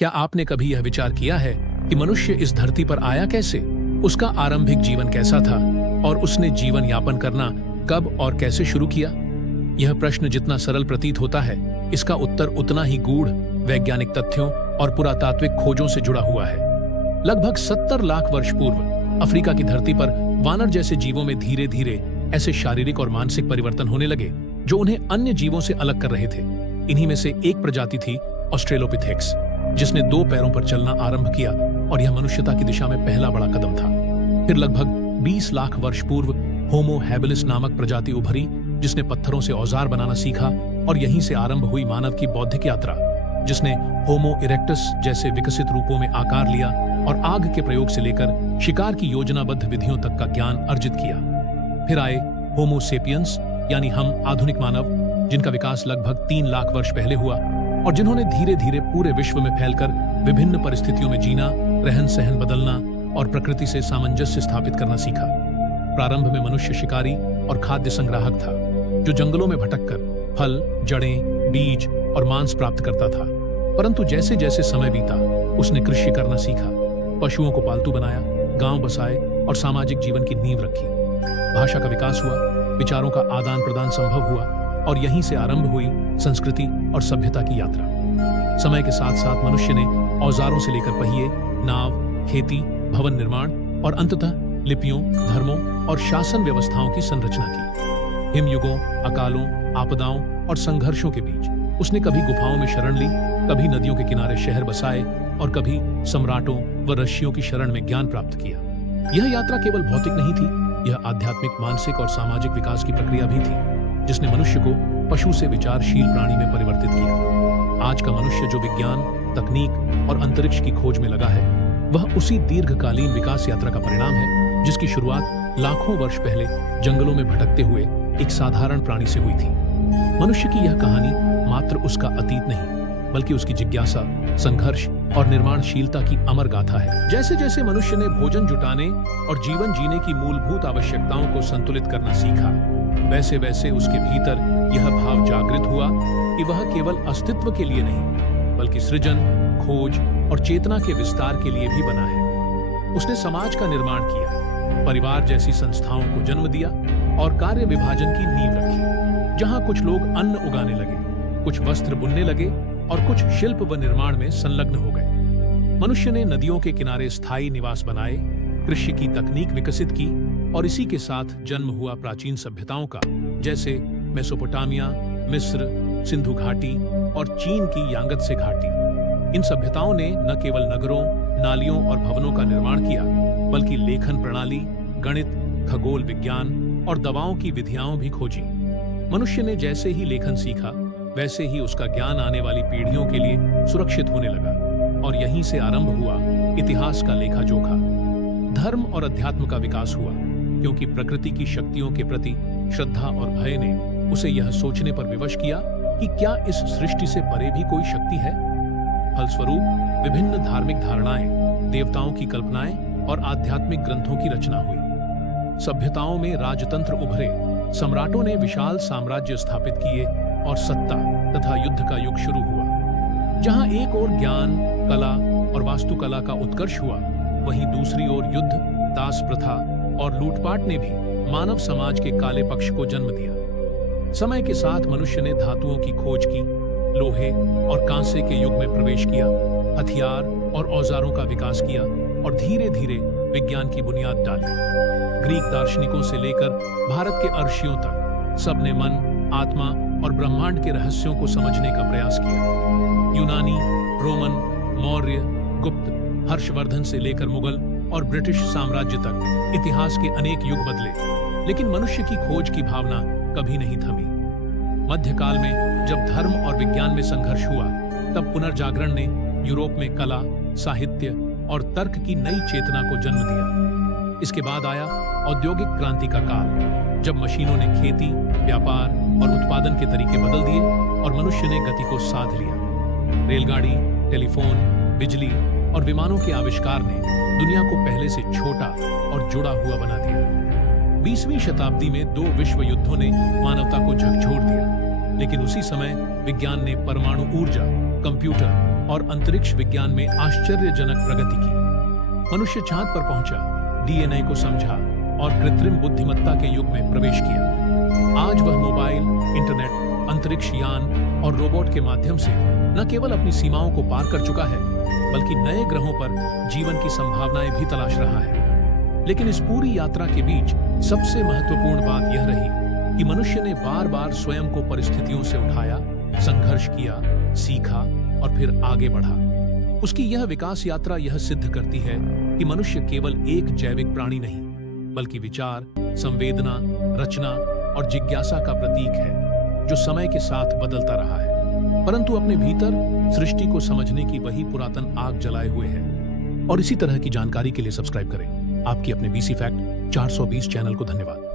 क्या आपने कभी यह विचार किया है कि मनुष्य इस धरती पर आया कैसे? उसका आरंभिक जीवन कैसा था और उसने जीवन यापन करना कब और कैसे शुरू किया? यह प्रश्न जितना सरल प्रतीत होता है, इसका उत्तर उतना ही गूढ़ वैज्ञानिक तथ्यों और पुरातात्विक खोजों से जुड़ा हुआ है। लगभग 70 लाख वर्ष पूर्व अफ्रीका की धरती पर वानर जैसे जीवों में धीरे धीरे ऐसे शारीरिक और मानसिक परिवर्तन होने लगे जो उन्हें अन्य जीवों से अलग कर रहे थे। इन्हीं में से एक प्रजाति थी ऑस्ट्रेलोपिथेक्स, जिसने 2 पैरों पर चलना आरंभ किया, और यह मनुष्यता की दिशा में पहला बड़ा कदम था। फिर लगभग 20 लाख वर्ष पूर्व होमो हैबिलिस नामक प्रजाति उभरी, जिसने पत्थरों से औजार बनाना सीखा, और यहीं से आरंभ हुई मानव की बौद्धिक यात्रा, जिसने होमो इरेक्टस जैसे विकसित रूपों में आकार लिया और आग के प्रयोग से लेकर शिकार की योजनाबद्ध विधियों तक का ज्ञान अर्जित किया। फिर आए होमो सेपियंस, यानी हम आधुनिक मानव, जिनका विकास लगभग 3 लाख वर्ष पहले हुआ और जिन्होंने धीरे धीरे पूरे विश्व में फैलकर विभिन्न परिस्थितियों में जीना, रहन सहन बदलना और प्रकृति से सामंजस्य स्थापित करना सीखा। प्रारंभ में मनुष्य शिकारी और खाद्य संग्राहक था, जो जंगलों में भटककर फल, जड़ें, बीज और मांस प्राप्त करता था। परंतु जैसे जैसे समय बीता, उसने कृषि करना सीखा, पशुओं को पालतू बनाया, गांव बसाए और सामाजिक जीवन की नींव रखी। भाषा का विकास हुआ, विचारों का आदान प्रदान संभव हुआ, और यहीं से आरंभ हुई संस्कृति और सभ्यता की यात्रा। समय के साथ साथ मनुष्य ने औजारों से लेकर पहिए, नाव, खेती, भवन निर्माण और अंततः लिपियों, धर्मों और शासन व्यवस्थाओं की संरचना की। हिमयुगों, अकालों, आपदाओं और संघर्षों के बीच उसने कभी गुफाओं में शरण ली, कभी नदियों के किनारे शहर बसाए और कभी सम्राटों व ऋषियों की शरण में ज्ञान प्राप्त किया। यह यात्रा केवल भौतिक नहीं थी, यह आध्यात्मिक, मानसिक और सामाजिक विकास की प्रक्रिया भी थी, जिसने मनुष्य को पशु से विचारशील प्राणी में परिवर्तित किया। आज का मनुष्य जो विज्ञान, तकनीक और अंतरिक्ष की खोज में लगा है, वह उसी दीर्घकालीन विकास यात्रा का परिणाम है, जिसकी शुरुआत लाखों वर्ष पहले जंगलों में भटकते हुए एक साधारण प्राणी से हुई थी। मनुष्य की यह कहानी मात्र उसका अतीत नहीं, बल्कि उसकी जिज्ञासा, संघर्ष और निर्माणशीलता की अमर गाथा है। जैसे जैसे मनुष्य ने भोजन जुटाने और जीवन जीने की मूलभूत आवश्यकताओं को संतुलित करना सीखा, वैसे वैसे उसके भीतर यह भाव जागृत हुआ कि वह केवल अस्तित्व के लिए नहीं, बल्कि सृजन, खोज और चेतना के विस्तार के लिए भी बना है। उसने समाज का निर्माण किया, परिवार जैसी संस्थाओं को जन्म दिया और कार्य विभाजन की नींव रखी, जहां कुछ लोग अन्न उगाने लगे, कुछ वस्त्र बुनने लगे और कुछ शिल्प व निर्माण में संलग्न हो गए। मनुष्य ने नदियों के किनारे स्थायी निवास बनाए, कृषि की तकनीक विकसित की और इसी के साथ जन्म हुआ प्राचीन सभ्यताओं का, जैसे मेसोपोटामिया, मिस्र, सिंधु घाटी और चीन की यांगत्से घाटी। इन सभ्यताओं ने न केवल नगरों, नालियों और भवनों का निर्माण किया, बल्कि लेखन प्रणाली, गणित, खगोल विज्ञान और दवाओं की विधियां भी खोजी। मनुष्य ने जैसे ही लेखन सीखा, वैसे ही उसका ज्ञान आने वाली पीढ़ियों के लिए सुरक्षित होने लगा, और यहीं से आरंभ हुआ इतिहास का लेखा जोखा। धर्म और अध्यात्म का विकास हुआ, क्योंकि प्रकृति की शक्तियों के प्रति श्रद्धा और भय ने उसे यह सोचने पर विवश किया कि क्या इस सृष्टि से परे भी कोई शक्ति है। फलस्वरूप विभिन्न धार्मिक धारणाएं, देवताओं की कल्पनाएं और आध्यात्मिक ग्रंथों की रचना हुई। सभ्यताओं में राजतंत्र उभरे, सम्राटों ने विशाल साम्राज्य स्थापित किए और सत्ता तथा युद्ध का युग शुरू हुआ। जहां एक ओर ज्ञान, कला और वास्तुकला का उत्कर्ष हुआ, वहीं दूसरी ओर युद्ध, दास प्रथा और लूटपाट ने भी मानव समाज के काले पक्ष को जन्म दिया। समय के साथ मनुष्य ने धातुओं की खोज की, लोहे और कांसे के युग में प्रवेश किया, हथियार और औजारों का विकास किया और धीरे धीरे विज्ञान की बुनियाद डाली। ग्रीक दार्शनिकों से लेकर भारत के अर्षियों तक सबने मन, आत्मा और ब्रह्मांड के रहस्यों को समझने का प्रयास किया। यूनानी, रोमन, मौर्य, गुप्त, हर्षवर्धन से लेकर मुगल और ब्रिटिश साम्राज्य तक इतिहास के अनेक युग बदले, लेकिन मनुष्य की खोज की भावना कभी नहीं थमी। मध्यकाल में जब धर्म और विज्ञान में संघर्ष हुआ, तब पुनर्जागरण ने यूरोप में कला, साहित्य और तर्क की नई चेतना को जन्म दिया। इसके बाद आया औद्योगिक क्रांति का काल, जब मशीनों ने खेती, व्यापार और उत्पादन के तरीके बदल दिए और मनुष्य ने गति को साध लिया। रेलगाड़ी, टेलीफोन, बिजली और विमानों के आविष्कार ने दुनिया को पहले से छोटा और जुड़ा हुआ बना दिया। 20वीं शताब्दी में 2 विश्व युद्धों ने मानवता को झकझोर दिया, लेकिन उसी समय विज्ञान ने परमाणु ऊर्जा, कंप्यूटर और अंतरिक्ष विज्ञान में आश्चर्यजनक प्रगति की। मनुष्य चांद पर पहुंचा, डीएनए को समझा और कृत्रिम बुद्धिमत्ता के युग में प्रवेश किया। आज वह मोबाइल, इंटरनेट, अंतरिक्ष यान और रोबोट के माध्यम से न केवल अपनी सीमाओं को पार कर चुका है, बल्कि नए ग्रहों पर जीवन की संभावनाएं भी तलाश रहा है। लेकिन इस पूरी यात्रा के बीच सबसे महत्वपूर्ण बात यह रही कि मनुष्य ने बार बार स्वयं को परिस्थितियों से उठाया, संघर्ष किया, सीखा और फिर आगे बढ़ा। उसकी यह विकास यात्रा यह सिद्ध करती है कि मनुष्य केवल एक जैविक प्राणी नहीं, बल्कि विचार, संवेदना, रचना और जिज्ञासा का प्रतीक है, जो समय के साथ बदलता रहा है, परंतु अपने भीतर सृष्टि को समझने की वही पुरातन आग जलाए हुए है। और इसी तरह की जानकारी के लिए सब्सक्राइब करें आपकी अपने बीसी फैक्ट 420 चैनल को। धन्यवाद।